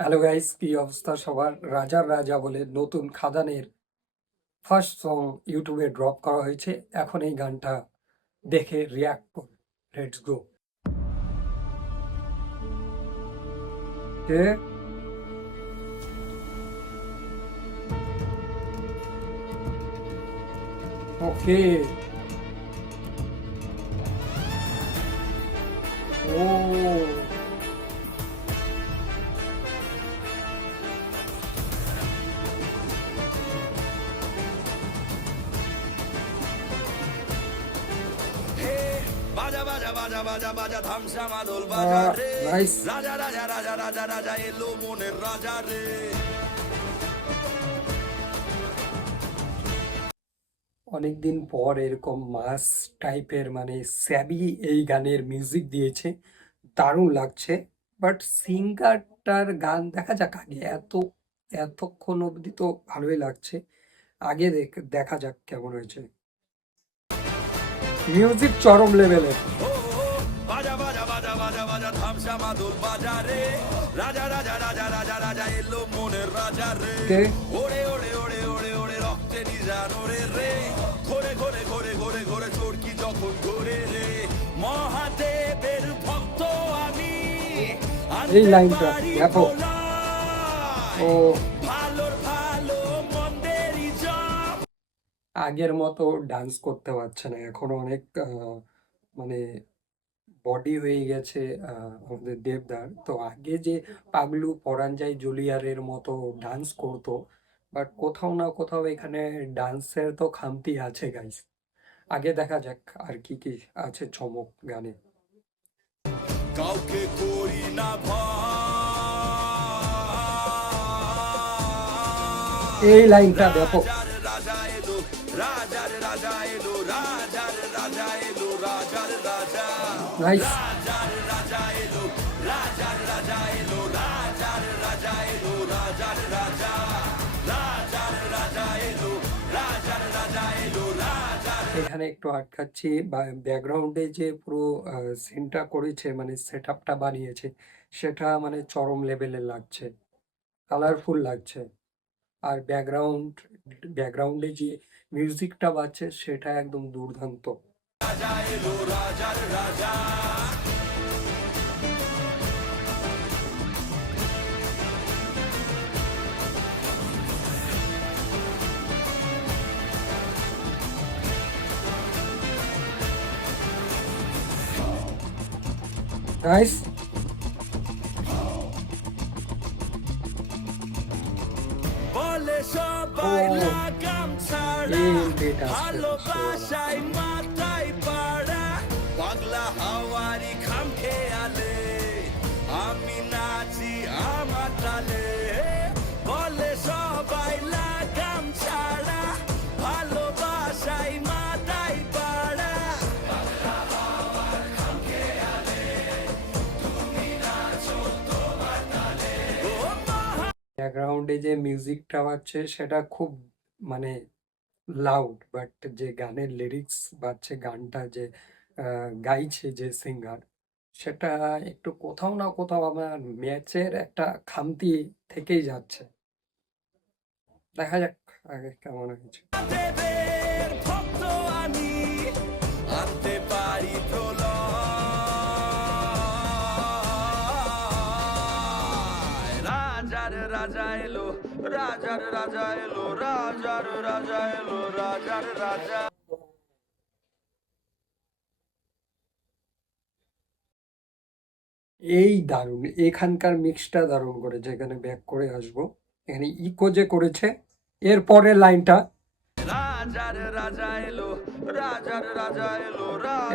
Hello guys, কি অবস্থা সবার? রাজার রাজা বলে নতুন খাদানের ফার্স্ট সং ইউটিউবে ড্রপ করা হয়েছে। এখন এই গানটা দেখে রিয়াক্ট করুন। Let's go. ওকে। ও বাজা বাজা বাজা বাজা বাজা থামসা মাদল বাজা রে নাইস। রাজা রাজা রাজা রাজা রাজা এলো মনের রাজা রে। অনেকদিন পর এরকম মাস টাইপের মানে স্যাবি এই গানের মিউজিক দিয়েছে, দারুণ লাগছে। বাট সিঙ্গারটার গান দেখা যাক আগে। এতক্ষণ অবধি তো ভালোই লাগছে, আগে দেখা যাক কেমন হয়েছে। মিউজিক চরম লেভেলের। ও বাজা বাজা বাজা বাজা বাজা থামসা মাদল বাজা রে রাজা রাজা রাজা রাজা রাজা এলো মনের রাজা রে। কে ওরে ওরে ওরে ওরে ওরে রক্তে নিজান ওরে রে ঘোরে ঘোরে ঘোরে ঘোরে ঘোরে চোরকি যখন ঘোরে রে মহাদেবের ভক্ত আমি এই লাইনটা দেখো। ও ভালোর ভালো মন্দেরই জব। আগের মতো ডান্স করতে পারছে না, এখন অনেক মানে বডি হয়ে গেছে আমাদের দেবদার। তো আগে যে পাগলু পরাঞ্জাই জুলিয়ারের মতো ডান্স করতো, বাট কোথাও না কোথাও এখানে ডান্সের তো খামতি আছে গাইস। আগে দেখা যাক আর কি কি আছে চমক গানে। কাউকে করি না ভয়। এই লাইনটা দেখো। রাজার রাজা এলো রাজার রাজা এলো রাজার রাজা এলো রাজার রাজা নাইস। রাজার রাজা এলো রাজার রাজা এলো রাজার রাজা এলো রাজার রাজা রাজার রাজা এলো রাজার রাজা এলো রাজার। এখানে একটু আটকাচ্ছি, বা ব্যাকগ্রাউন্ডে যে পুরো সিনটা করেছে মানে সেট আপটা বানিয়েছে, সেটা মানে চরম লেভেলের লাগছে, কালারফুল লাগছে। আর ব্যাকগ্রাউন্ডে যে মিউজিকটা বাজছে সেটা একদম দুর্দান্ত। রাজা এলো রাজার রাজা। নাইস। বলে ও সবাই লাগাম ছাড়া এই ডেটা ভালোবাসায় মাথায় পাড়া পাগলা হাওয়ারি খাম খেয়ালে আমি নাচি আমার তালে। বলে সবাই লাগাম ছাড়া ভালোবাসায় মাথায় পাড়া। ব্যাকগ্রাউন্ডে যে মিউজিকটা বাজছে সেটা খুব মানে লাউড, বাট যে গানের লিরিক্স বাজছে, গানটা যে গাইছে যে সিঙ্গার, সেটা একটু কোথাও না কোথাও আমার ম্যাচের একটা খামতি থেকেই যাচ্ছে। দেখা যাক আগে কেমন হয়েছে। দেবের ভক্ত আমি আনতে পারি প্রলয়। রাজার রাজা এলো রাজার রাজা এলো রাজার রাজা এলো রাজার রাজা। এই দারুণ, এখানকার মিক্সটা দারুণ করেছে। এখানে ব্যাক করে আসবো, এখানে ইকো যে করেছে এর পরের লাইনটা, রাজার রাজা এলো রাজার রাজা এলো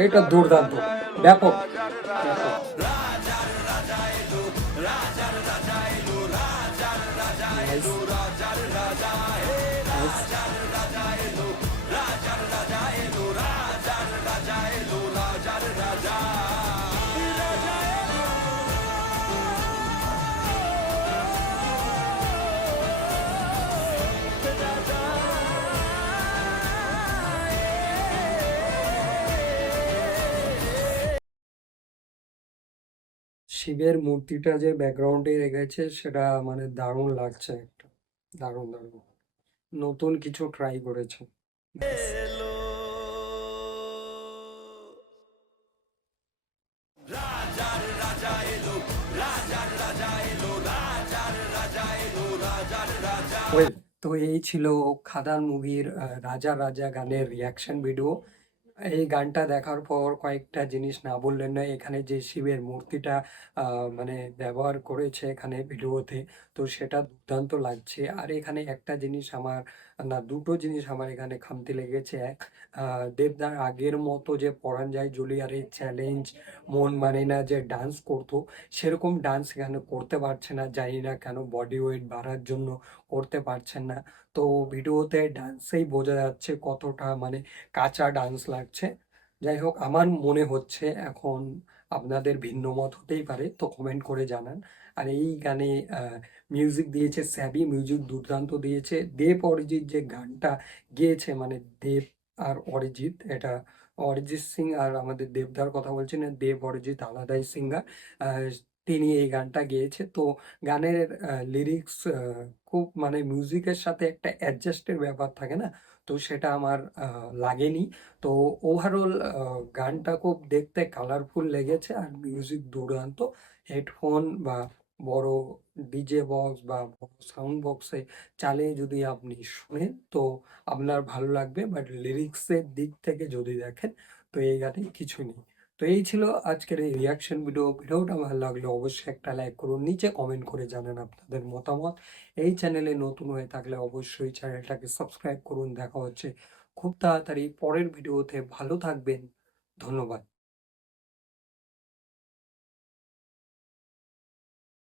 এটা রাজার দুর্দান্ত, রাজা এলো ব্যাপক রাজার ব্যাপক। রাজার রাজা এলো রাজার রাজা এলো রাজার রাজা নাইস এলো রাজার রাজা হে নাইস। রাজার রাজা এলো রাজার রাজা এলো রাজার রাজা এলো রাজার রাজা। রাজা এলো রাজা শিবের মূর্তিটা যে ব্যাকগ্রাউন্ডে রেখেছে সেটা মানে দারুণ লাগছে একটা, দারুণ দারুণ নতুন কিছু ট্রাই করেছে। Nice. এলো রাজার রাজা এলো, রাজার রাজা এলো, রাজার রাজা এলো, রাজার রাজা। ওয়েল, তো এই ছিল খাদান মুভির রাজা রাজা গানের রিয়াকশন ভিডিও। এই গানটা দেখার পর কয়েকটা জিনিস না বললেন না, এখানে যে শিবের মূর্তিটা মানে ব্যবহার করেছে এখানে ভিডিওতে, তো সেটা দুর্দান্ত লাগছে। আর এখানে একটা জিনিস আমার, না দুটো জিনিস আমার এখানে খামতি লেগেছে। এক, দেবদার আগের মতো যে পরাণ যায় জুলিয়ারের চ্যালেঞ্জ মন মানে না যে ডান্স করতো, সেরকম ডান্স এখানে করতে পারছে না, জানি না কেন, বডি ওয়েট বাড়ার জন্য করতে পারছেন না। তো ভিডিওতে ডান্সেই বোঝা যাচ্ছে কতটা মানে কাঁচা ডান্স লাগছে। যাই হোক, আমার মনে হচ্ছে, এখন আপনাদের ভিন্ন মত হতেই পারে, তো কমেন্ট করে জানান। আর এই গানে মিউজিক দিয়েছে স্যাবি, মিউজিক দুর্দান্ত দিয়েছে। দেব অরিজিৎ যে গানটা গেয়েছে, মানে দেব আর অরিজিৎ, এটা অরিজিৎ সিং আর আমাদের দেবদার কথা বলছি না, দেব অরিজিৎ আলাদাই সিঙ্গার। তিনি এই গানটা গেয়েছে। তো গানের লিরিক্স খুব মানে মিউজিকের সাথে একটা অ্যাডজাস্টের ব্যাপার থাকে না, তো সেটা আমার লাগেনি। তো ওভারঅল গানটা খুব দেখতে কালারফুল লেগেছে, আর মিউজিক দুর্দান্ত। হেডফোন বা বড় ডিজে বক্স বা বড় সাউন্ড বক্সে চালিয়ে যদি আপনি শোনেন তো আপনার ভালো লাগবে, বাট লিরিক্সের দিক থেকে যদি দেখেন তো এই গানে কিছু নেই। তো এই ছিল আজকের এই রিয়াকশন ভিডিও। ভিডিওটা ভালো লাগলে অবশ্যই একটা লাইক করুন, নিচে কমেন্ট করে জানান আপনাদের মতামত। এই চ্যানেলে নতুন হয়ে থাকলে অবশ্যই চ্যানেলটাকে সাবস্ক্রাইব করুন। দেখা হচ্ছে খুব তাড়াতাড়ি পরের ভিডিওতে। ভালো থাকবেন, ধন্যবাদ।